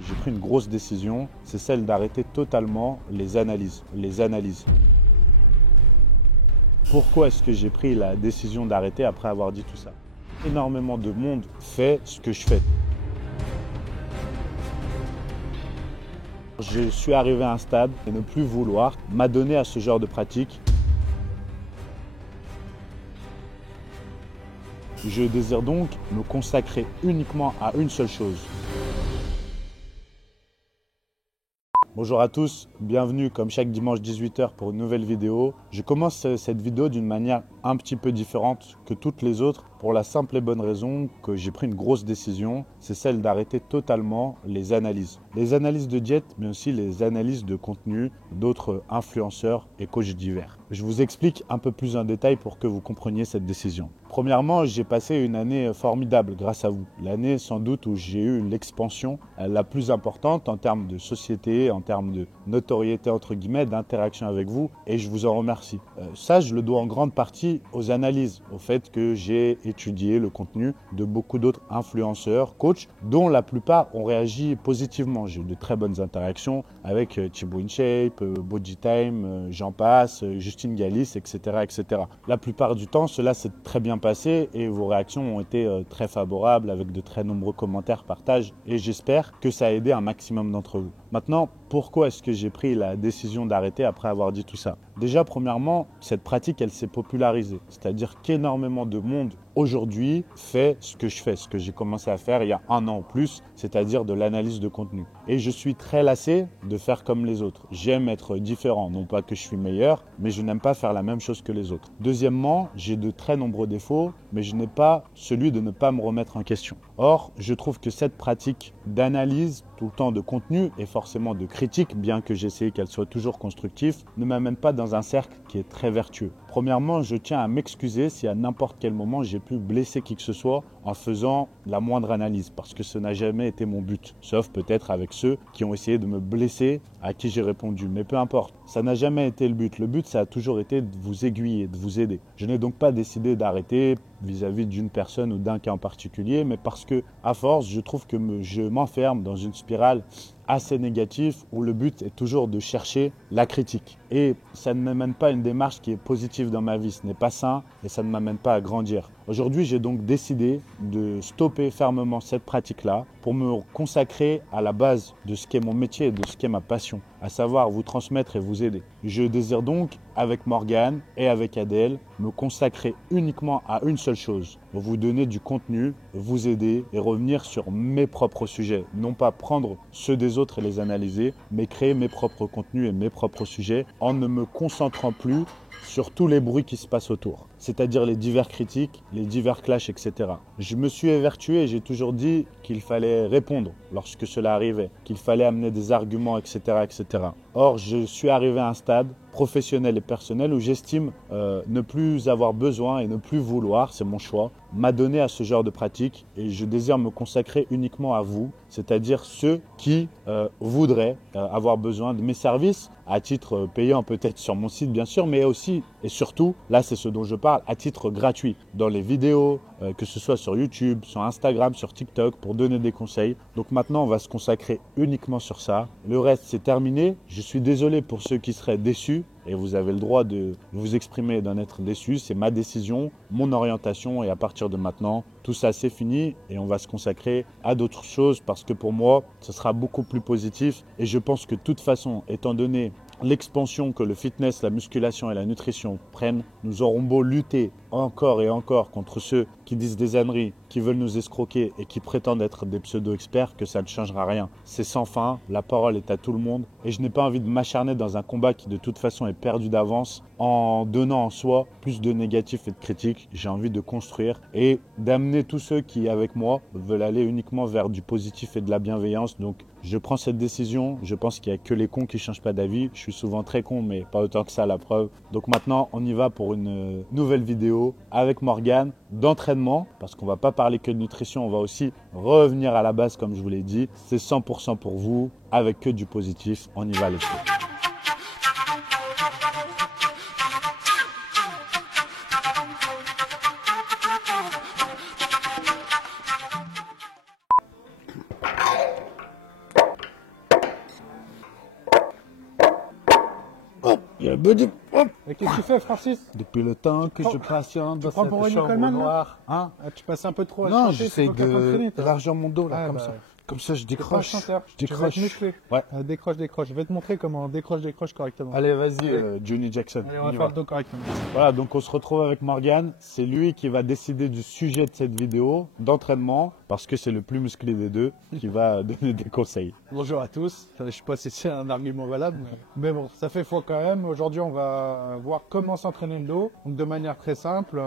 J'ai pris une grosse décision, c'est celle d'arrêter totalement les analyses. Pourquoi est-ce que j'ai pris la décision d'arrêter après avoir dit tout ça? Énormément de monde fait ce que je fais. Je suis arrivé à un stade et ne plus vouloir m'adonner à ce genre de pratique. Je désire donc me consacrer uniquement à une seule chose. Bonjour à tous, bienvenue comme chaque dimanche 18h pour une nouvelle vidéo. Je commence cette vidéo d'une manière un petit peu différente que toutes les autres pour la simple et bonne raison que j'ai pris une grosse décision, c'est celle d'arrêter totalement les analyses. Les analyses de diète, mais aussi les analyses de contenu d'autres influenceurs et coachs divers. Je vous explique un peu plus en détail pour que vous compreniez cette décision. Premièrement, j'ai passé une année formidable grâce à vous. L'année sans doute où j'ai eu l'expansion la plus importante en termes de société, en termes de notoriété entre guillemets, d'interaction avec vous et je vous en remercie. Ça, je le dois en grande partie aux analyses, au fait que j'ai étudié le contenu de beaucoup d'autres influenceurs, coachs, dont la plupart ont réagi positivement. J'ai eu de très bonnes interactions avec Thibaut InShape, Body Time, j'en passe, Justine Galis, etc., etc. La plupart du temps, cela s'est très bien passé et vos réactions ont été très favorables avec de très nombreux commentaires, partages et j'espère que ça a aidé un maximum d'entre vous. Maintenant, pourquoi est-ce que j'ai pris la décision d'arrêter après avoir dit tout ça? Déjà, premièrement, cette pratique, elle s'est popularisée. C'est-à-dire qu'énormément de monde aujourd'hui fait ce que je fais, ce que j'ai commencé à faire il y a un an ou plus, c'est-à-dire de l'analyse de contenu. Et je suis très lassé de faire comme les autres. J'aime être différent, non pas que je suis meilleur, mais je n'aime pas faire la même chose que les autres. Deuxièmement, j'ai de très nombreux défauts, mais je n'ai pas celui de ne pas me remettre en question. Or, je trouve que cette pratique d'analyse tout le temps de contenu et forcément de critique, bien que j'essaie qu'elle soit toujours constructive, ne m'amène pas dans un cercle qui est très vertueux. Premièrement, je tiens à m'excuser si à n'importe quel moment j'ai pu blesser qui que ce soit en faisant la moindre analyse, parce que ce n'a jamais été mon but, sauf peut-être avec ceux qui ont essayé de me blesser, à qui j'ai répondu. Mais peu importe, ça n'a jamais été le but. Le but, ça a toujours été de vous aiguiller, de vous aider. Je n'ai donc pas décidé d'arrêter vis-à-vis d'une personne ou d'un cas en particulier, mais parce que, à force, je trouve que je m'enferme dans une spirale assez négatif où le but est toujours de chercher la critique. Et ça ne m'amène pas à une démarche qui est positive dans ma vie. Ce n'est pas sain et ça ne m'amène pas à grandir. Aujourd'hui, j'ai donc décidé de stopper fermement cette pratique-là pour me consacrer à la base de ce qu'est mon métier et de ce qu'est ma passion, à savoir vous transmettre et vous aider. Je désire donc, avec Morgane et avec Adèle, me consacrer uniquement à une seule chose, vous donner du contenu, vous aider et revenir sur mes propres sujets. Non pas prendre ceux des autres et les analyser, mais créer mes propres contenus et mes propres sujets en ne me concentrant plus sur tous les bruits qui se passent autour, c'est-à-dire les divers critiques, les divers clashs, etc. Je me suis évertué et j'ai toujours dit qu'il fallait répondre lorsque cela arrivait, qu'il fallait amener des arguments, etc., etc. Or, je suis arrivé à un stade professionnel et personnel où j'estime ne plus avoir besoin et ne plus vouloir, c'est mon choix, m'adonner à ce genre de pratique et je désire me consacrer uniquement à vous, c'est-à-dire ceux qui voudraient avoir besoin de mes services à titre payant peut-être sur mon site bien sûr, mais aussi et surtout, là c'est ce dont je parle, à titre gratuit, dans les vidéos, que ce soit sur YouTube, sur Instagram, sur TikTok, pour donner des conseils. Donc maintenant, on va se consacrer uniquement sur ça. Le reste, c'est terminé. Je suis désolé pour ceux qui seraient déçus et vous avez le droit de vous exprimer et d'en être déçus. C'est ma décision, mon orientation et à partir de maintenant, tout ça c'est fini et on va se consacrer à d'autres choses parce que pour moi, ce sera beaucoup plus positif et je pense que de toute façon, étant donné l'expansion que le fitness, la musculation et la nutrition prennent, nous aurons beau lutter encore et encore contre ceux qui disent des âneries, qui veulent nous escroquer et qui prétendent être des pseudo-experts, que ça ne changera rien. C'est sans fin, la parole est à tout le monde et je n'ai pas envie de m'acharner dans un combat qui de toute façon est perdu d'avance en donnant en soi plus de négatifs et de critiques. J'ai envie de construire et d'amener tous ceux qui, avec moi, veulent aller uniquement vers du positif et de la bienveillance. Donc, je prends cette décision. Je pense qu'il n'y a que les cons qui ne changent pas d'avis. Je suis souvent très con, mais pas autant que ça, la preuve. Donc maintenant, on y va pour une nouvelle vidéo avec Morgane d'entraînement, parce qu'on ne va pas parler que de nutrition, on va aussi revenir à la base, comme je vous l'ai dit. C'est 100% pour vous, avec que du positif. On y va, les filles. Yeah, buddy. Hop. Et qu'est-ce que tu fais, Francis? Depuis le temps que je patiente dans prends pour cette une chambre Coleman, là noire. Hein? Tu passes un peu trop à Non, chanter, j'essaie faut qu'à t'entraîner, toi. d'élargir mon dos, là, Ah, comme bah, ça. Comme ça, je T'es pas un décroche. chanteur, Je tu vas être décroche. musclé. Ouais. Décroche. Je vais te montrer comment décroche correctement. Allez, vas-y, Johnny Jackson. Allez, on on va y faire va. le dos correctement. Voilà, donc on se retrouve avec Morgan. C'est lui qui va décider du sujet de cette vidéo d'entraînement parce que c'est le plus musclé des deux qui va donner des conseils. Bonjour à tous. Je ne sais pas si c'est un argument valable, mais bon, ça fait foi quand même. Aujourd'hui, on va voir comment s'entraîner le dos. Donc, de manière très simple,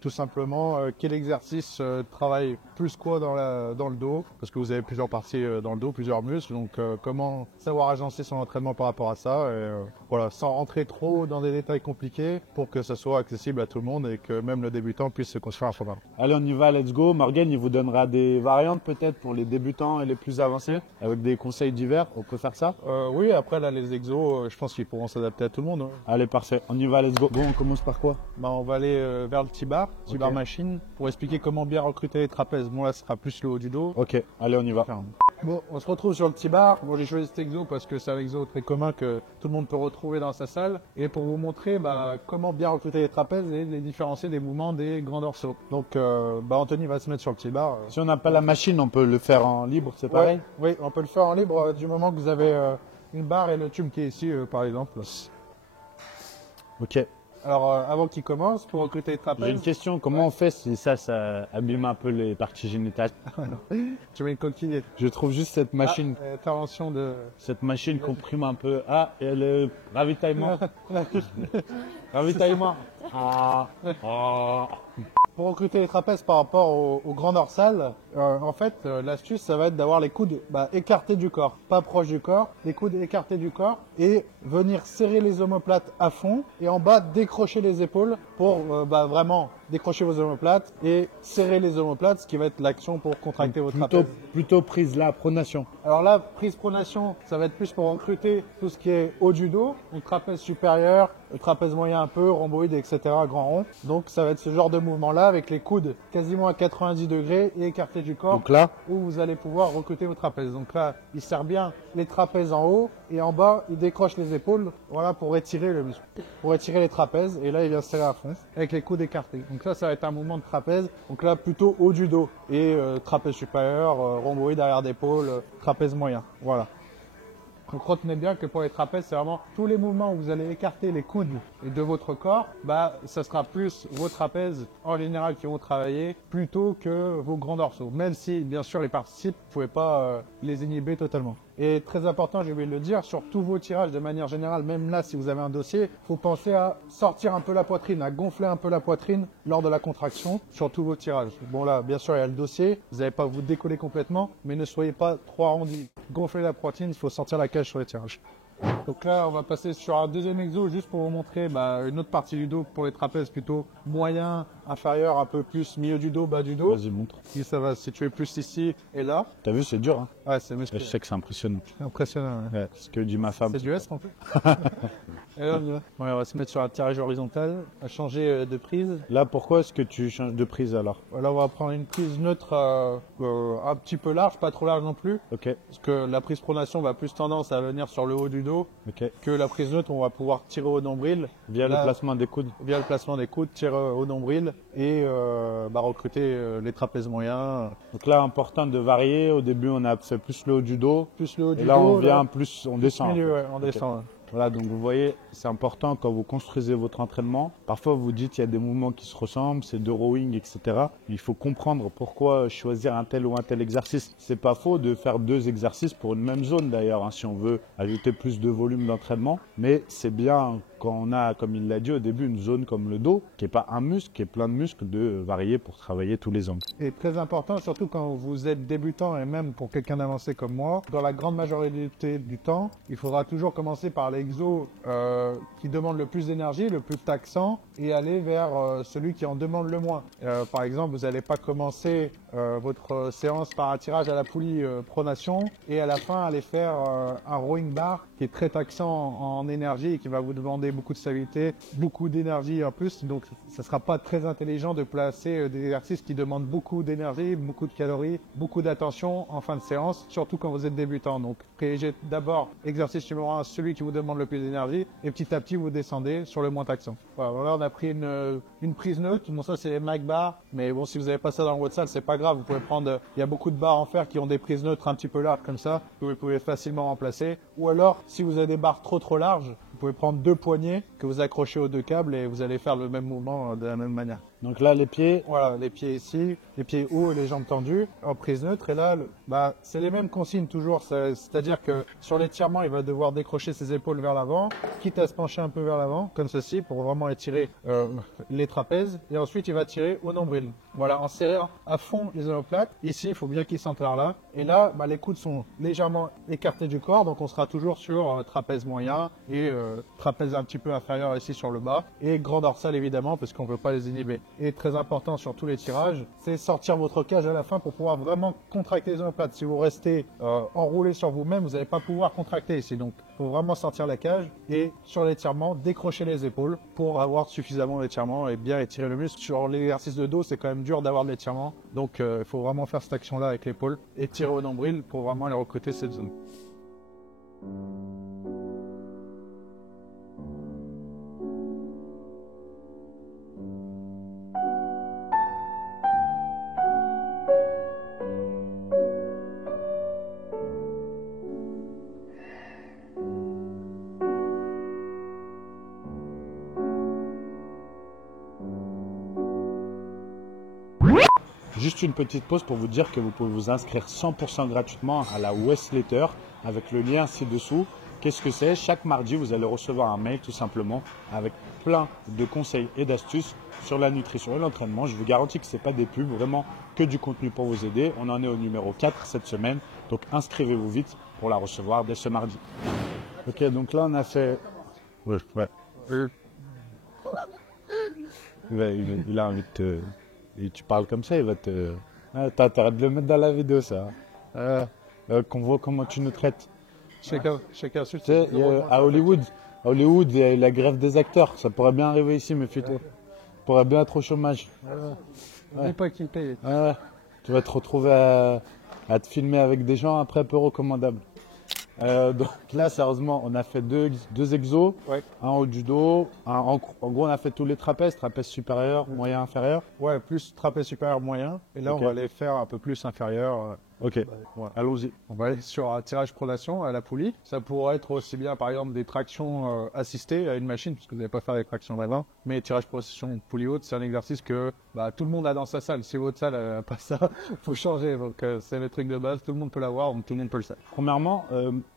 tout simplement, quel exercice travaille plus quoi dans le dos, parce que vous avez plusieurs parties dans le dos, plusieurs muscles. Donc, comment savoir agencer son entraînement par rapport à ça. Et voilà, sans rentrer trop dans des détails compliqués pour que ça soit accessible à tout le monde et que même le débutant puisse se construire un programme. Allez, on y va, let's go. Morgan, il vous donnera des variantes peut-être pour les débutants et les plus avancés avec des conseils divers. On peut faire ça? Oui, après là, les exos, je pense qu'ils pourront s'adapter à tout le monde. Hein. Allez, parfait. On y va, let's go. Bon, on commence par quoi? Bah, on va aller vers le T-bar, T-bar machine, pour expliquer comment bien recruter les trapèzes. Bon, là, ce sera plus le haut du dos. Ok, allez, on y va. Bon, on se retrouve sur le T-bar. Bon, j'ai choisi cet exo parce que c'est un exo très commun que tout le monde peut retrouver dans sa salle. Et pour vous montrer comment bien recruter les trapèzes et les différencier des mouvements des grands dorsaux. Donc, Anthony va se mettre sur le T-bar. Si on n'a pas la machine, on peut le faire en libre, c'est pareil? Oui, on peut le faire en libre du moment que vous avez une barre et le tube qui est ici, par exemple. Ok. Alors, avant qu'il commence, pour recruter les trapèzes... J'ai une question, comment on fait si ça abîme un peu les parties génitales? Tu mets une coquille. Je trouve juste cette machine, Intervention de... cette machine comprime un peu. Ah, et le ravitaillement. Ravitaillement. Ah, ah. Pour recruter les trapèzes par rapport au grand dorsal, en fait, l'astuce, ça va être d'avoir les coudes écartés du corps, pas proches du corps, les coudes écartés du corps et venir serrer les omoplates à fond et en bas décrocher les épaules pour vraiment décrocher vos omoplates et serrer les omoplates, ce qui va être l'action pour contracter vos trapèzes. Plutôt prise là, pronation. Alors là, prise pronation, ça va être plus pour recruter tout ce qui est haut du dos, donc trapèze supérieur, trapèze moyen un peu, rhomboïde, etc., grand rond. Donc ça va être ce genre de mouvement-là avec les coudes quasiment à 90 degrés et écartés du corps. Donc là, où vous allez pouvoir recruter vos trapèzes. Donc là, il sert bien les trapèzes en haut et en bas, il décroche les épaules, voilà, pour étirer le muscle, pour étirer les trapèzes. Et là, il vient serrer à fond avec les coudes écartés. Donc là, ça va être un mouvement de trapèze. Donc là, plutôt haut du dos et trapèze supérieur, rhomboïde arrière d'épaule, trapèze moyen. Voilà. Donc retenez bien que pour les trapèzes, c'est vraiment tous les mouvements où vous allez écarter les coudes de votre corps, ça sera plus vos trapèzes en général qui vont travailler plutôt que vos grands dorsaux. Même si, bien sûr, les participes, vous ne pouvez pas les inhiber totalement. Et très important, j'ai oublié de le dire, sur tous vos tirages de manière générale, même là, si vous avez un dossier, il faut penser à sortir un peu la poitrine, à gonfler un peu la poitrine lors de la contraction sur tous vos tirages. Bon là, bien sûr, il y a le dossier, vous n'allez pas vous décoller complètement, mais ne soyez pas trop arrondi. Gonflez la poitrine, il faut sortir la cage sur les tirages. Donc là, on va passer sur un deuxième exo juste pour vous montrer une autre partie du dos pour les trapèzes plutôt moyen, inférieur, un peu plus milieu du dos, bas du dos. vas-y, montre. Et ça va se situer plus ici et là. T'as vu, c'est dur, hein? Ouais, c'est musclé. Je sais que c'est impressionnant. Impressionnant. Ouais. Ouais, ce que dit ma femme. C'est du S en fait. Et là, on y va. Bon, on va se mettre sur un tirage horizontal, à changer de prise. Là, pourquoi est-ce que tu changes de prise alors? Là, on va prendre une prise neutre un petit peu large, pas trop large non plus. Ok, Parce que la prise pronation va plus tendance à venir sur le haut du dos. ok. Que la prise neutre, on va pouvoir tirer au nombril. Via Là, le placement des coudes. Via le placement des coudes, tirer au nombril et recruter les trapèzes moyens. Donc là, important de varier. Au début, on a fait plus le haut du dos. Plus le haut du Et dos. là, on vient plus, on descend. Milieu, en fait. ouais, on descend. Ouais. Voilà, donc vous voyez, c'est important quand vous construisez votre entraînement. Parfois, vous dites qu'il y a des mouvements qui se ressemblent, c'est de rowing, etc. Il faut comprendre pourquoi choisir un tel ou un tel exercice. C'est pas faux de faire deux exercices pour une même zone d'ailleurs, hein, si on veut ajouter plus de volume d'entraînement. Mais c'est bien quand on a, comme il l'a dit au début, une zone comme le dos, qui n'est pas un muscle, qui est plein de muscles, de varier pour travailler tous les angles. Et très important, surtout quand vous êtes débutant et même pour quelqu'un d'avancé comme moi, dans la grande majorité du temps, il faudra toujours commencer par l'exo qui demande le plus d'énergie, le plus taxant, et aller vers celui qui en demande le moins. Par exemple, vous n'allez pas commencer votre séance par un tirage à la poulie pronation et à la fin aller faire un rowing bar qui est très taxant en énergie et qui va vous demander beaucoup de stabilité, beaucoup d'énergie en plus. Donc, ça ne sera pas très intelligent de placer des exercices qui demandent beaucoup d'énergie, beaucoup de calories, beaucoup d'attention en fin de séance, surtout quand vous êtes débutant. Donc, privilégiez d'abord exercice numéro 1, celui qui vous demande le plus d'énergie, et petit à petit, vous descendez sur le moins taxant. Voilà, on a pris une prise neutre. Bon, ça, c'est les Mac bars. Mais bon, si vous n'avez pas ça dans votre salle, c'est pas grave. Vous pouvez prendre, il y a beaucoup de barres en fer qui ont des prises neutres un petit peu larges comme ça. Vous pouvez facilement remplacer. Ou alors, si vous avez des barres trop larges, vous pouvez prendre 2 poignées que vous accrochez aux 2 câbles et vous allez faire le même mouvement de la même manière. Donc là, les pieds, Voilà, les pieds ici, les pieds hauts et les jambes tendues en prise neutre. Et là, c'est les mêmes consignes toujours. C'est-à-dire que sur l'étirement, il va devoir décrocher ses épaules vers l'avant, quitte à se pencher un peu vers l'avant, comme ceci, pour vraiment étirer les trapèzes. Et ensuite, il va tirer au nombril. Voilà, en serrant à fond les omoplates. Ici, il faut bien qu'ils s'enterrent là. Et là, les coudes sont légèrement écartés du corps. Donc, on sera toujours sur trapèze moyen et trapèze un petit peu inférieur ici sur le bas. Et grand dorsal, évidemment, parce qu'on ne veut pas les inhiber. Et très important sur tous les tirages, c'est sortir votre cage à la fin pour pouvoir vraiment contracter les omoplates. Si vous restez enroulé sur vous-même, vous n'allez pas pouvoir contracter ici. Donc, il faut vraiment sortir la cage et sur l'étirement, décrocher les épaules pour avoir suffisamment d'étirement et bien étirer le muscle. Sur l'exercice de dos, c'est quand même dur d'avoir de l'étirement. Donc, il faut vraiment faire cette action-là avec l'épaule et tirer au nombril pour vraiment aller recruter cette zone. juste une petite pause pour vous dire que vous pouvez vous inscrire 100% gratuitement à la Westletter avec le lien ci-dessous. Qu'est-ce que c'est? Chaque mardi, vous allez recevoir un mail tout simplement avec plein de conseils et d'astuces sur la nutrition et l'entraînement. Je vous garantis que ce n'est pas des pubs, vraiment que du contenu pour vous aider. On en est au numéro 4 cette semaine, donc inscrivez-vous vite pour la recevoir dès ce mardi. Ok, donc là on a fait... Ouais. Il a envie de te... Et tu parles comme ça, il va te... Ah, t'arrêtes de le mettre dans la vidéo, ça. Qu'on voit comment tu nous traites. Chacun Tu sais, à Hollywood, il y a la grève des acteurs. Ça pourrait bien arriver ici, mais méfie-toi. Tu pourrais bien être au chômage. Ouais. Pas qui paye. Ouais. Tu vas te retrouver à te filmer avec des gens après peu recommandables. Donc là, sérieusement, on a fait deux exos, Ouais. un haut du dos. En gros, on a fait tous les trapèzes supérieur, moyen, inférieur. Ouais, plus trapèze supérieur moyen. Et là, Ok. on va aller faire un peu plus inférieur. Ok, Ouais. allons-y. On va aller sur un tirage pronation à la poulie. Ça pourrait être aussi bien, par exemple, des tractions assistées à une machine, puisque vous n'allez pas faire des tractions vraiment. Mais tirage pronation poulie haute, c'est un exercice que tout le monde a dans sa salle. Si votre salle n'a pas ça, faut changer. Donc, c'est le truc de base. Tout le monde peut l'avoir, donc tout le monde peut le faire. Premièrement,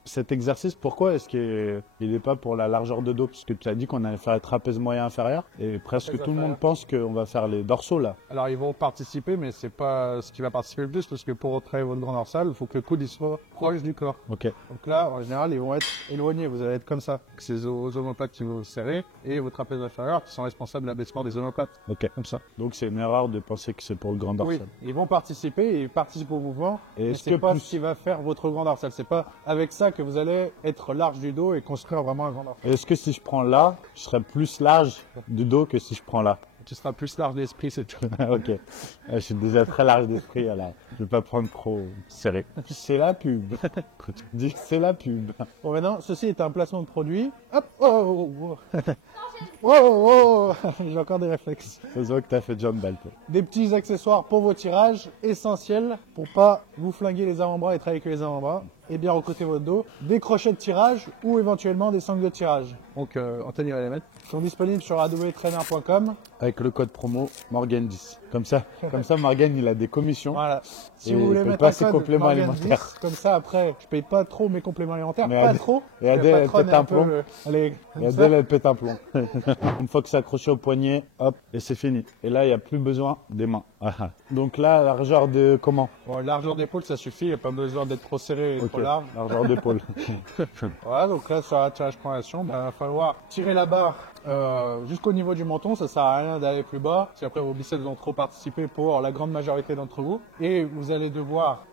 cet exercice, pourquoi est-ce qu'il n'est pas pour la largeur de dos? Parce que tu as dit qu'on allait faire les trapèzes moyen inférieur et presque Trapèze tout le monde inférieur. pense qu'on va faire les dorsaux là. Alors, ils vont participer, mais c'est pas ce qui va participer le plus, parce que pour travailler votre grand dorsal, il faut que le coude il soit proche du corps. Ok, Donc là, en général, ils vont être éloignés. Vous allez être comme ça. Ces omoplates qui vont serrer et vos trapèzes inférieurs qui sont responsables de l'abaissement des omoplates. ok. Comme ça. Donc c'est une erreur de penser que c'est pour le grand dorsal. Oui, ils vont participer et ils participent au mouvement. Et Mais est-ce c'est que pas plus- ce qui va faire votre grand dorsal. C'est pas avec ça que vous allez être large du dos et construire vraiment un grand dorsal. Est-ce que si je prends là, je serai plus large du dos que si je prends là? Tu seras plus large d'esprit, c'est tout. Ok, je suis déjà très large d'esprit, alors je vais pas prendre trop serré. C'est la pub. Quand tu me dis que c'est la pub. Bon, maintenant, ceci est un placement de produit. Hop, oh. J'ai encore des réflexes. Ça se voit que tu as fait jump belt. Des petits accessoires pour vos tirages, essentiels pour pas vous flinguer les avant-bras et travailler que les avant-bras, et bien recruter votre dos. Des crochets de tirage ou éventuellement des sangles de tirage. Donc, Anthony va les mettre. Ils sont disponibles sur awtrainer.com. Avec le code promo Morgan10. Comme ça, Morgan, il a des commissions. Voilà. Si Et vous voulez il paye mettre pas un ses code compléments Morgan alimentaires. 10, comme ça après, je paye pas trop mes compléments alimentaires, Mais pas Adèle- trop. et Adèle, La elle patronne pète est un plomb. allez, comme Et ça. Adèle, elle pète un plomb. Une fois que c'est accroché au poignet, hop, et c'est fini. Et là, il n'y a plus besoin des mains. Ah. Donc là, largeur de comment? Bon, largeur d'épaule, ça suffit, il n'y a pas besoin d'être trop serré et Ok, trop large. largeur d'épaule. Voilà, donc là, sur la tirage pronation, il va falloir tirer la barre jusqu'au niveau du menton. Ça sert à rien d'aller plus bas, parce qu'après vos biceps vont trop participer pour la grande majorité d'entre vous. Et vous allez devoir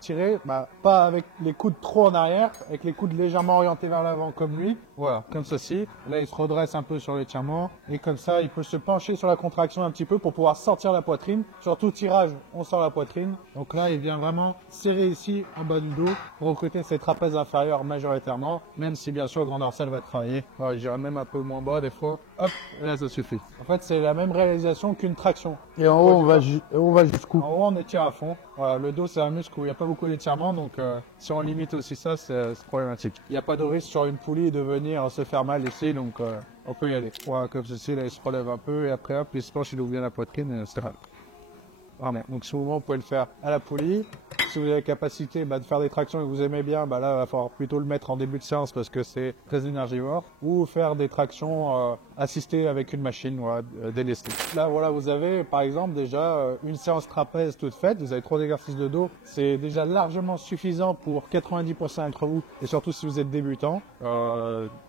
tirer, pas avec les coudes trop en arrière, avec les coudes légèrement orientés vers l'avant comme lui. Voilà, comme ceci. Là, il se redresse un peu sur l'étirement. Et comme ça, il peut se pencher sur la contraction un petit peu pour pouvoir sortir la poitrine. Sur tout tirage, on sort la poitrine. Donc là, il vient vraiment serrer ici en bas du dos pour recruter ses trapèzes inférieurs majoritairement, même si bien sûr le grand dorsal va travailler. Voilà, j'irai même un peu moins bas des fois. Hop, là ça suffit. En fait, c'est la même réalisation qu'une traction. Et en haut, on va jusqu'où? En haut, on étire à fond. Voilà, le dos, c'est un muscle où il n'y a pas beaucoup d'étirement, donc si on limite aussi ça, c'est problématique. Il n'y a pas de risque sur une poulie de venir se faire mal ici, donc on peut y aller. Voilà, comme ceci, là, il se relève un peu, et après, hop, il se penche, il ouvre bien la poitrine, etc. Voilà. Donc, souvent, vous pouvez le faire à la poulie. Si vous avez la capacité de faire des tractions et que vous aimez bien, là, il va falloir plutôt le mettre en début de séance parce que c'est très énergivore. Ou faire des tractions assistées avec une machine, voilà, délestée. Là, voilà, vous avez, par exemple, déjà une séance trapèze toute faite. Vous avez 3 exercices de dos. C'est déjà largement suffisant pour 90% d'entre vous, et surtout si vous êtes débutant.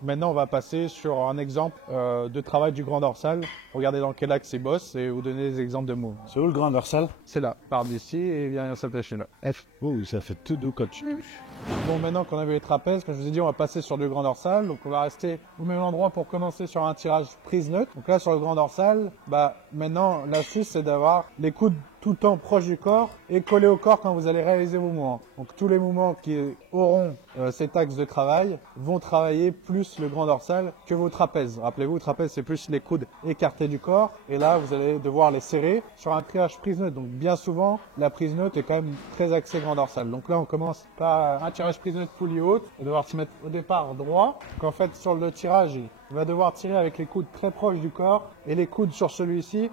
Maintenant, on va passer sur un exemple de travail du grand dorsal. Regardez dans quel axe il bosse et vous donner des exemples de mots. C'est où le grand dorsal? C'est là, part d'ici et vient s'attacher là. F. Oh, ça fait tout doux quand tu... Bon, maintenant qu'on a vu les trapèzes, comme je vous ai dit, on va passer sur du grand dorsal. Donc, on va rester au même endroit pour commencer sur un tirage prise neutre. Donc là, sur le grand dorsal, maintenant, l'astuce, c'est d'avoir les coudes tout le temps proches du corps et collés au corps quand vous allez réaliser vos mouvements. Donc, tous les mouvements qui auront cet axe de travail vont travailler plus le grand dorsal que vos trapèzes. Rappelez-vous, le trapèze, c'est plus les coudes écartés du corps. Et là, vous allez devoir les serrer sur un tirage prise neutre. Donc, bien souvent, la prise neutre est quand même très axée grand dorsal. Donc là, on commence par un tirage prise neutre poulie haute. Il va devoir se mettre au départ droit. Donc, en fait, sur le tirage, il va devoir tirer avec les coudes très proches du corps et les coudes sur celui-ci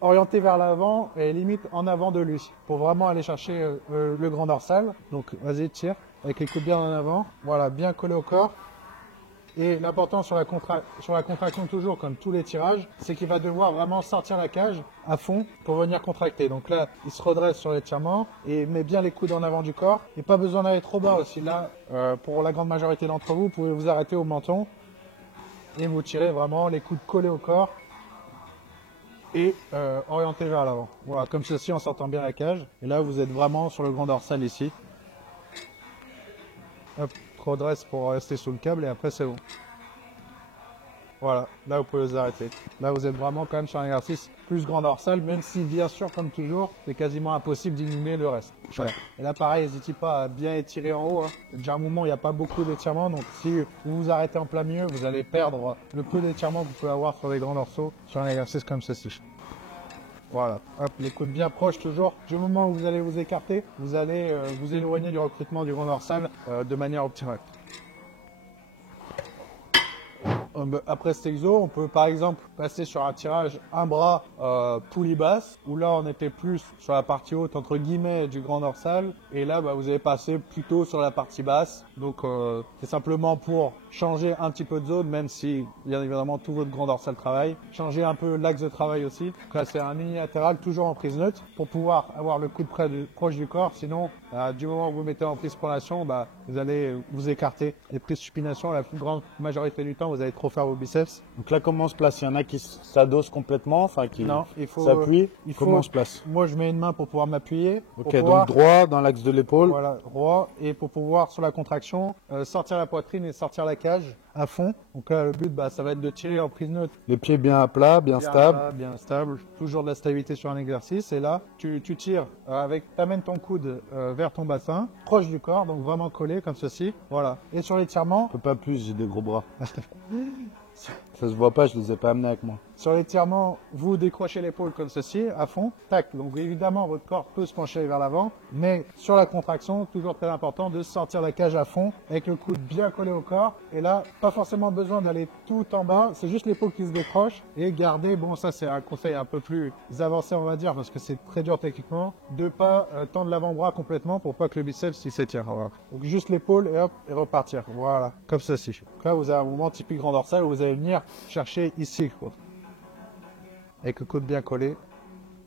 orientés vers l'avant et limite en avant de lui pour vraiment aller chercher le grand dorsal. Donc, vas-y, tire avec les coudes bien en avant. Voilà, bien collé au corps. Et l'important sur la contraction toujours, comme tous les tirages, c'est qu'il va devoir vraiment sortir la cage à fond pour venir contracter. Donc là, il se redresse sur l'étirement et met bien les coudes en avant du corps. Et pas besoin d'aller trop bas aussi. Là, pour la grande majorité d'entre vous, vous pouvez vous arrêter au menton et vous tirez vraiment les coudes collés au corps et orientés vers l'avant. Voilà, comme ceci en sortant bien la cage. Et là, vous êtes vraiment sur le grand dorsal ici. Hop, redresse pour rester sous le câble et après c'est bon. Voilà, là vous pouvez vous arrêter. Là vous êtes vraiment quand même sur un exercice plus grand dorsal, même si bien sûr comme toujours c'est quasiment impossible d'éliminer le reste. Voilà. Et là pareil, n'hésitez pas à bien étirer en haut. Déjà un mouvement, il n'y a pas beaucoup d'étirement, donc si vous vous arrêtez en plein milieu, vous allez perdre le peu d'étirement que vous pouvez avoir sur les grands dorsaux sur un exercice comme ceci. Voilà, hop, les coudes bien proches toujours. Du moment où vous allez vous écarter, vous allez vous éloigner du recrutement du grand dorsal de manière optimale. Après cet exo, on peut par exemple passer sur un tirage un bras poulie basse, où là on était plus sur la partie haute entre guillemets du grand dorsal, et là vous allez passer plutôt sur la partie basse. Donc c'est simplement pour changer un petit peu de zone, même si bien évidemment tout votre grand dorsal travaille, changer un peu l'axe de travail aussi. Donc là c'est un unilatéral toujours en prise neutre pour pouvoir avoir le coude proche du corps, sinon du moment où vous mettez en prise pronation, vous allez vous écarter. Les prises supination, la plus grande majorité du temps, vous allez trop faire vos biceps. Donc là, comment on se place? Il y en a qui s'adossent complètement, enfin qui s'appuient. Comment on se place? Moi, je mets une main pour pouvoir m'appuyer. Ok, donc droit dans l'axe de l'épaule. Voilà, droit. Et pour pouvoir, sur la contraction, sortir la poitrine et sortir la cage à fond. Donc là, le but, ça va être de tirer en prise neutre. Les pieds bien à plat, bien stable. Bien stable. Toujours de la stabilité sur un exercice. Et là, tu tires t'amènes ton coude vers ton bassin, proche du corps, donc vraiment collé comme ceci. Voilà. Et sur l'étirement. Je peux pas plus, j'ai des gros bras. Ça se voit pas, je les ai pas amenés avec moi. Sur l'étirement, vous décrochez l'épaule comme ceci, à fond. Tac. Donc évidemment, votre corps peut se pencher vers l'avant. Mais sur la contraction, toujours très important de sortir la cage à fond, avec le coude bien collé au corps. Et là, pas forcément besoin d'aller tout en bas. C'est juste l'épaule qui se décroche. Et garder, bon ça c'est un conseil un peu plus avancé on va dire, parce que c'est très dur techniquement, de pas tendre l'avant-bras complètement pour pas que le biceps s'étire. Voilà. Donc juste l'épaule et hop, et repartir. Voilà, comme ceci. Donc là, vous avez un mouvement typique grand dorsal où vous allez venir chercher ici, quoi. Avec le coude bien collé.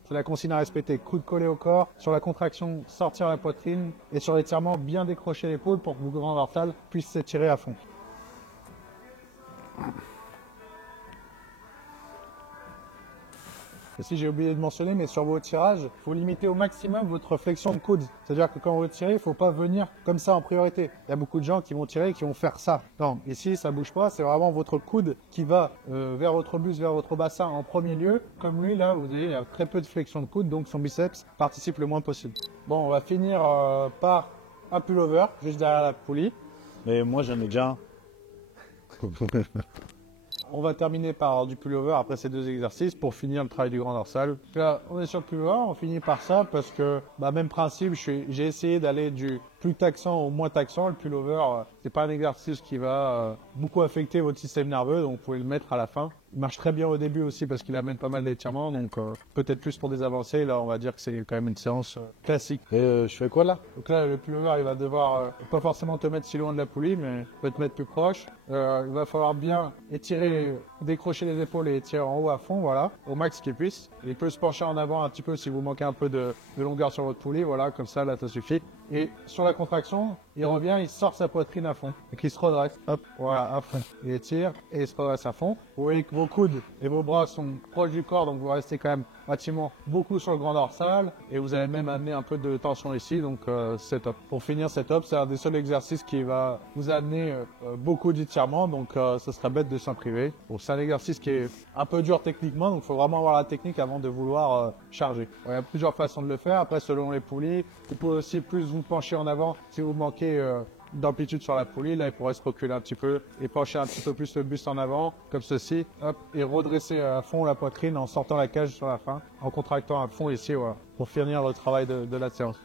C'est la consigne à respecter. Coude collé au corps. Sur la contraction, sortir la poitrine. Et sur l'étirement, bien décrocher l'épaule pour que le grand dorsal puisse s'étirer à fond. Et si j'ai oublié de mentionner, mais sur vos tirages, il faut limiter au maximum votre flexion de coude. C'est-à-dire que quand vous tirez, il ne faut pas venir comme ça en priorité. Il y a beaucoup de gens qui vont tirer et qui vont faire ça. Non, ici, ça bouge pas. C'est vraiment votre coude qui va vers votre buste, vers votre bassin en premier lieu. Comme lui, là, vous voyez, il y a très peu de flexion de coude, donc son biceps participe le moins possible. Bon, on va finir par un pullover, juste derrière la poulie. Mais moi, j'en ai déjà un. On va terminer par du pullover après ces deux exercices pour finir le travail du grand dorsal. Là, on est sur le pullover, on finit par ça parce que, même principe, j'ai essayé d'aller du plus taxant au moins taxant. Le pullover, c'est pas un exercice qui va beaucoup affecter votre système nerveux, donc vous pouvez le mettre à la fin. Il marche très bien au début aussi parce qu'il amène pas mal d'étirements, donc peut-être plus pour des avancées. Là, on va dire que c'est quand même une séance classique. Et je fais quoi là? Donc là, le pullover, il va devoir pas forcément te mettre si loin de la poulie, mais peut te mettre plus proche. Il va falloir bien étirer, décrocher les épaules et étirer en haut à fond, voilà, au max qu'il puisse. Il peut se pencher en avant un petit peu si vous manquez un peu de longueur sur votre poulie, voilà, comme ça, là, ça suffit. Et sur la contraction, il revient, il sort sa poitrine à fond. Et qu'il se redresse. Hop, voilà, à fond. Il étire et il se redresse à fond. Vous voyez que vos coudes et vos bras sont proches du corps, donc vous restez quand même relativement beaucoup sur le grand dorsal. Et vous allez même amener un peu de tension ici, donc c'est top. Pour finir, c'est top. C'est un des seuls exercices qui va vous amener beaucoup d'étirements, donc ça serait bête de s'en priver. Bon, c'est un exercice qui est un peu dur techniquement, donc il faut vraiment avoir la technique avant de vouloir charger. Il y a plusieurs façons de le faire. Après, selon les poulies, vous pouvez aussi plus vous pencher en avant si vous manquez d'amplitude sur la poulie. Là, il pourrait se reculer un petit peu et pencher un petit peu plus le buste en avant, comme ceci, hop, et redresser à fond la poitrine en sortant la cage sur la fin, en contractant à fond ici, voilà, pour finir le travail de la séance.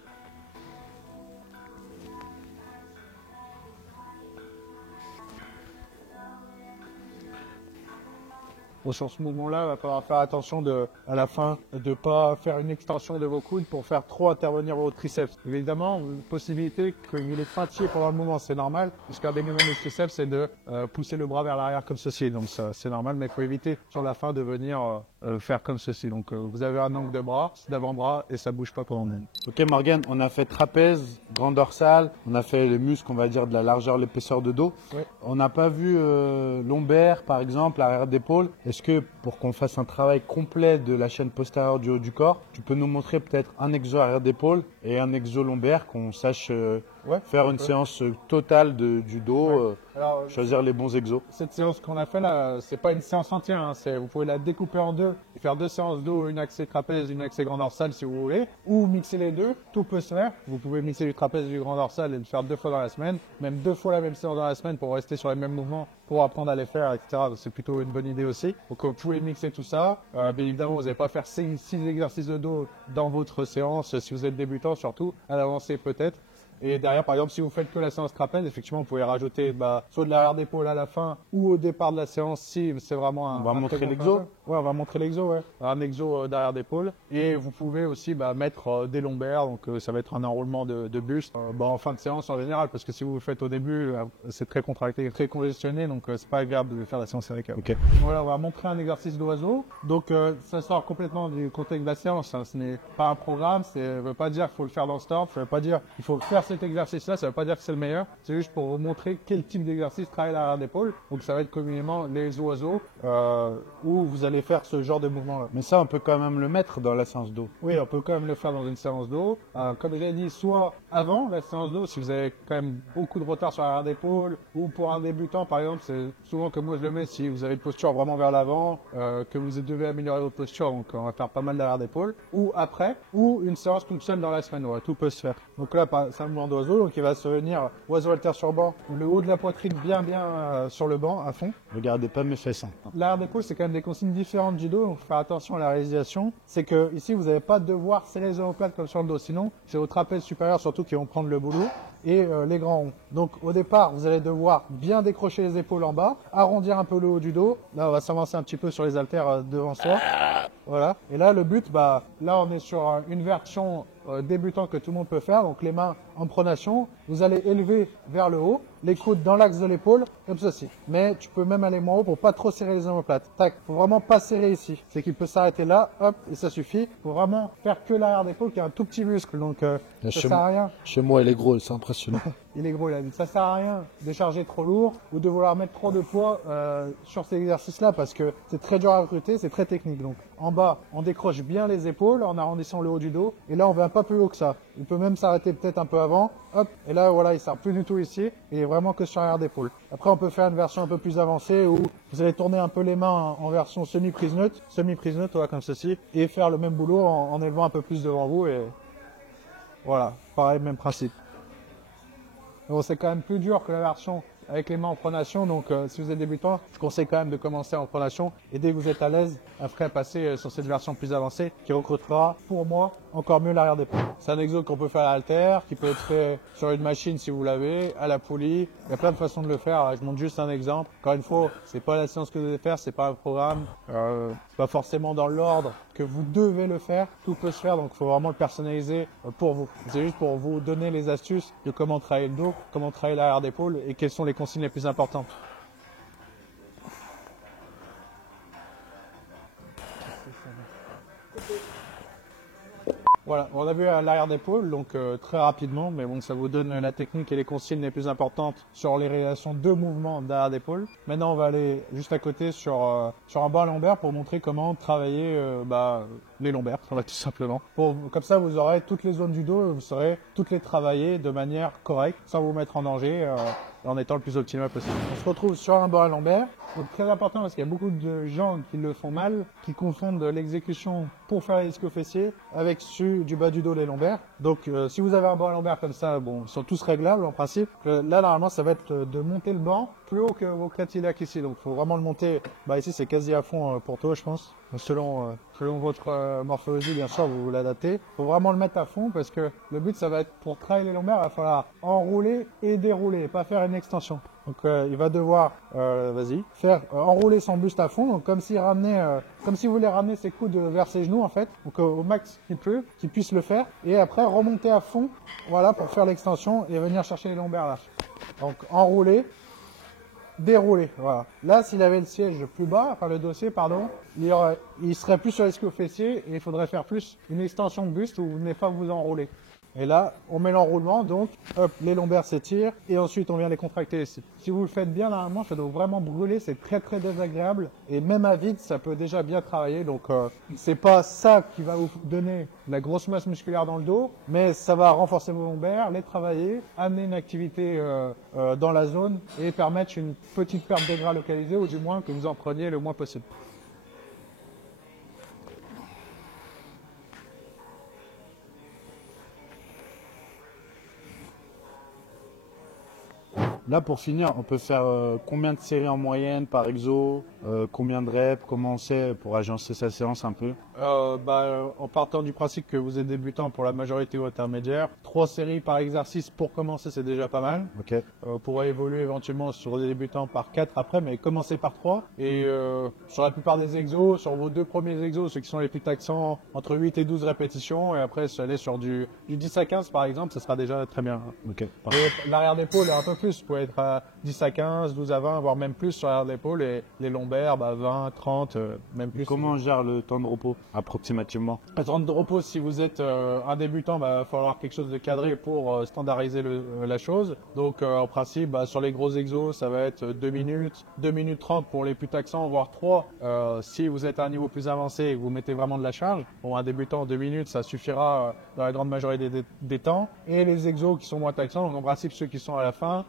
Bon, sur ce mouvement-là, il va falloir faire attention à la fin de ne pas faire une extension de vos coudes pour faire trop intervenir vos triceps. Évidemment, une possibilité qu'il ait pointillé pendant le mouvement, c'est normal, puisqu'un des mouvements des triceps, c'est de pousser le bras vers l'arrière comme ceci. Donc ça, c'est normal, mais il faut éviter sur la fin de venir faire comme ceci. Donc vous avez un angle de bras, d'avant-bras, et ça bouge pas pendant le mouvement. Ok Morgan, on a fait trapèze, grand dorsal, on a fait les muscles, on va dire de la largeur, l'épaisseur de dos. Oui. On n'a pas vu lombaire par exemple, arrière d'épaule. Est-ce que pour qu'on fasse un travail complet de la chaîne postérieure du haut du corps, tu peux nous montrer peut-être un exo arrière d'épaule et un exo lombaire, qu'on sache faire une séance totale du dos, Alors, choisir les bons exos? cette séance qu'on a fait là, c'est pas une séance entière, hein, vous pouvez la découper en deux et faire deux séances dos, une axée trapèze, une axée grand dorsal si vous voulez, ou mixer les deux, tout peut se faire. Vous pouvez mixer du trapèze et du grand dorsal et le faire 2 fois dans la semaine, même 2 fois la même séance dans la semaine pour rester sur les mêmes mouvements, pour apprendre à les faire, etc. C'est plutôt une bonne idée aussi. Donc vous pouvez mixer tout ça. Bien évidemment, vous n'allez pas faire 6 exercices de dos dans votre séance, si vous êtes débutant surtout, à l'avancée peut-être. Et derrière, par exemple, si vous faites que la séance trapèze, effectivement, vous pouvez rajouter soit de l'arrière d'épaule à la fin ou au départ de la séance si c'est vraiment un. On va montrer l'exo. Ouais, on va montrer l'exo, ouais. Un exo derrière d'épaule. Et vous pouvez aussi mettre des lombaires, donc ça va être un enroulement de buste en fin de séance en général, parce que si vous le faites au début, c'est très contracté, très congestionné, donc c'est pas agréable de faire la séance avec. Ok. Voilà, on va montrer un exercice d'oiseau. Donc ça sort complètement du contexte de la séance, hein. Ce n'est pas un programme, ça ne veut pas dire qu'il faut le faire dans ce temps, ça ne veut pas dire qu'il faut faire cet exercice-là, ça ne veut pas dire que c'est le meilleur, c'est juste pour vous montrer quel type d'exercice travaille l'arrière d'épaule. Donc ça va être communément les oiseaux, où vous allez faire ce genre de mouvement-là. Mais ça, on peut quand même le mettre dans la séance dos. Oui, on peut quand même le faire dans une séance dos. Comme je l'ai dit, soit avant la séance dos, si vous avez quand même beaucoup de retard sur l'arrière d'épaule, ou pour un débutant, par exemple, c'est souvent que moi je le mets si vous avez une posture vraiment vers l'avant, que vous devez améliorer votre posture, donc on va faire pas mal d'arrière d'épaule, ou après, ou une séance toute seule dans la semaine, ouais, tout peut se faire. Donc là, c'est un mouvement d'oiseau, donc il va se venir oiseau haltère sur banc, le haut de la poitrine bien sur le banc, à fond. Regardez pas mes fesses. Hein. L'arrière d'épaule, c'est quand même des consignes différentes du dos, donc faut faire attention à la réalisation. C'est que ici, vous n'allez pas devoir serrer les omoplates comme sur le dos, sinon c'est vos trapèzes supérieurs surtout qui vont prendre le boulot, et les grands ronds. Donc au départ, vous allez devoir bien décrocher les épaules en bas, arrondir un peu le haut du dos. Là, on va s'avancer un petit peu sur les haltères devant soi. Voilà. Et là, le but, là, on est sur une version débutant que tout le monde peut faire. Donc les mains en pronation, vous allez élever vers le haut, les coudes dans l'axe de l'épaule, comme ceci. Mais tu peux même aller moins haut pour pas trop serrer les omoplates. Tac, faut vraiment pas serrer ici. C'est qu'il peut s'arrêter là, hop, et ça suffit. Faut vraiment faire que l'arrière d'épaule qui est un tout petit muscle, donc ça sert à rien. Chez moi, il est gros, c'est impressionnant. il est gros et il a vide. Ça sert à rien de charger trop lourd ou de vouloir mettre trop de poids sur ces exercices-là parce que c'est très dur à recruter, c'est très technique. Donc en bas, on décroche bien les épaules en arrondissant le haut du dos et là on va pas plus haut que ça. Il peut même s'arrêter peut-être un peu avant, hop, et là voilà, il sert plus du tout ici, il est vraiment que sur l'arrière d'épaule. Après on peut faire une version un peu plus avancée où vous allez tourner un peu les mains en version semi-prise neutre, voilà, comme ceci, et faire le même boulot en élevant un peu plus devant vous et voilà, pareil, même principe. Bon, c'est quand même plus dur que la version avec les mains en pronation, donc si vous êtes débutant, je conseille quand même de commencer en pronation et dès que vous êtes à l'aise, après passer sur cette version plus avancée qui recrutera pour moi encore mieux l'arrière d'épaule. C'est un exo qu'on peut faire à l'haltère, qui peut être fait sur une machine si vous l'avez, à la poulie. Il y a plein de façons de le faire. Je montre juste un exemple. Encore une fois, c'est pas la séance que vous devez faire, c'est pas un programme, pas forcément dans l'ordre que vous devez le faire. Tout peut se faire, donc il faut vraiment le personnaliser pour vous. C'est juste pour vous donner les astuces de comment travailler le dos, comment travailler l'arrière d'épaule et quelles sont les consignes les plus importantes. Voilà, on a vu à l'arrière d'épaule, donc très rapidement, mais bon, ça vous donne la technique et les consignes les plus importantes sur les réalisations de mouvements d'arrière d'épaule. Maintenant, on va aller juste à côté sur un banc lombaire pour montrer comment travailler les lombaires, tout simplement. Comme ça, vous aurez toutes les zones du dos, vous saurez toutes les travailler de manière correcte, sans vous mettre en danger, en étant le plus optimal possible. On se retrouve sur un banc à lombaire. Donc très important parce qu'il y a beaucoup de gens qui le font mal, qui confondent l'exécution pour faire les ischio-fessiers avec ceux du bas du dos les lombaires. Donc si vous avez un banc à lombaire comme ça, bon, ils sont tous réglables en principe. Là normalement ça va être de monter le banc plus haut que vos clavicules ici. Donc il faut vraiment le monter. Ici c'est quasi à fond pour toi je pense. Selon votre morphologie bien sûr vous l'adaptez. Il faut vraiment le mettre à fond parce que le but ça va être pour travailler les lombaires, il va falloir enrouler et dérouler, pas faire une extension. Donc il va devoir faire enrouler son buste à fond, donc comme si vous voulez ramener ses coudes vers ses genoux en fait, donc au max qu'il puisse le faire, et après remonter à fond, voilà, pour faire l'extension et venir chercher les lombaires là. Donc enrouler, dérouler, voilà. Là s'il avait le siège plus bas, enfin le dossier pardon, il serait plus sur l'ischio-fessier et il faudrait faire plus une extension de buste où vous n'allez pas vous enrouler. Et là, on met l'enroulement, donc hop, les lombaires s'étirent et ensuite on vient les contracter ici. Si vous le faites bien, normalement, ça doit vraiment brûler, c'est très très désagréable. Et même à vide, ça peut déjà bien travailler. Donc c'est pas ça qui va vous donner la grosse masse musculaire dans le dos, mais ça va renforcer vos lombaires, les travailler, amener une activité dans la zone et permettre une petite perte de gras localisée ou du moins que vous en preniez le moins possible. Là, pour finir, on peut faire combien de séries en moyenne par exo, combien de reps, comment on sait pour agencer sa séance un peu? En partant du principe que vous êtes débutant pour la majorité ou intermédiaire, 3 séries par exercice pour commencer, c'est déjà pas mal. Ok. Pour évoluer éventuellement sur des débutants par 4 après, mais commencez par 3. Et sur la plupart des exos, sur vos 2 premiers exos, ceux qui sont les plus taxants, entre 8 et 12 répétitions. Et après, si vous allez sur du 10 à 15 par exemple, ça sera déjà très bien. Ok. Et l'arrière d'épaule est un peu plus. Vous pouvez être à 10 à 15, 12 à 20, voire même plus sur l'arrière d'épaule. Et les lombaires, 20, 30, même plus. Comment on gère le temps de repos approximativement? Le temps de repos, si vous êtes un débutant, il va falloir quelque chose de cadré pour standardiser la chose. Donc en principe, sur les gros exos, ça va être 2 minutes, 2 minutes 30 pour les plus taxants, voire 3. Si vous êtes à un niveau plus avancé et que vous mettez vraiment de la charge, bon, un débutant, 2 minutes, ça suffira dans la grande majorité des temps. Et les exos qui sont moins taxants, donc en principe ceux qui sont à la fin,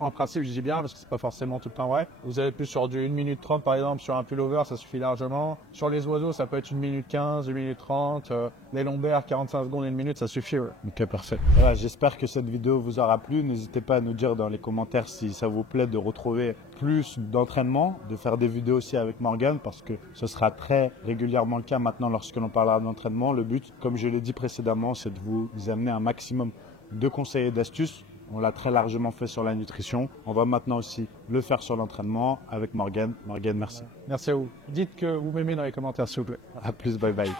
en principe je dis bien parce que c'est pas forcément tout le temps vrai. Vous allez plus sur du 1 minute 30 par exemple sur un pullover, ça suffit largement. Sur les oiseaux, ça peut être 1 minute 15, 1 minute 30. Les lombaires, 45 secondes, 1 minute, ça suffit. Ouais. Ok, parfait. Voilà, j'espère que cette vidéo vous aura plu. N'hésitez pas à nous dire dans les commentaires si ça vous plaît de retrouver plus d'entraînement, de faire des vidéos aussi avec Morgan parce que ce sera très régulièrement le cas maintenant lorsque l'on parlera d'entraînement. Le but, comme je l'ai dit précédemment, c'est de vous amener un maximum de conseils et d'astuces. On l'a très largement fait sur la nutrition. On va maintenant aussi le faire sur l'entraînement avec Morgan. Morgan, merci. Merci à vous. Dites que vous m'aimez dans les commentaires s'il vous plaît. À plus, bye bye.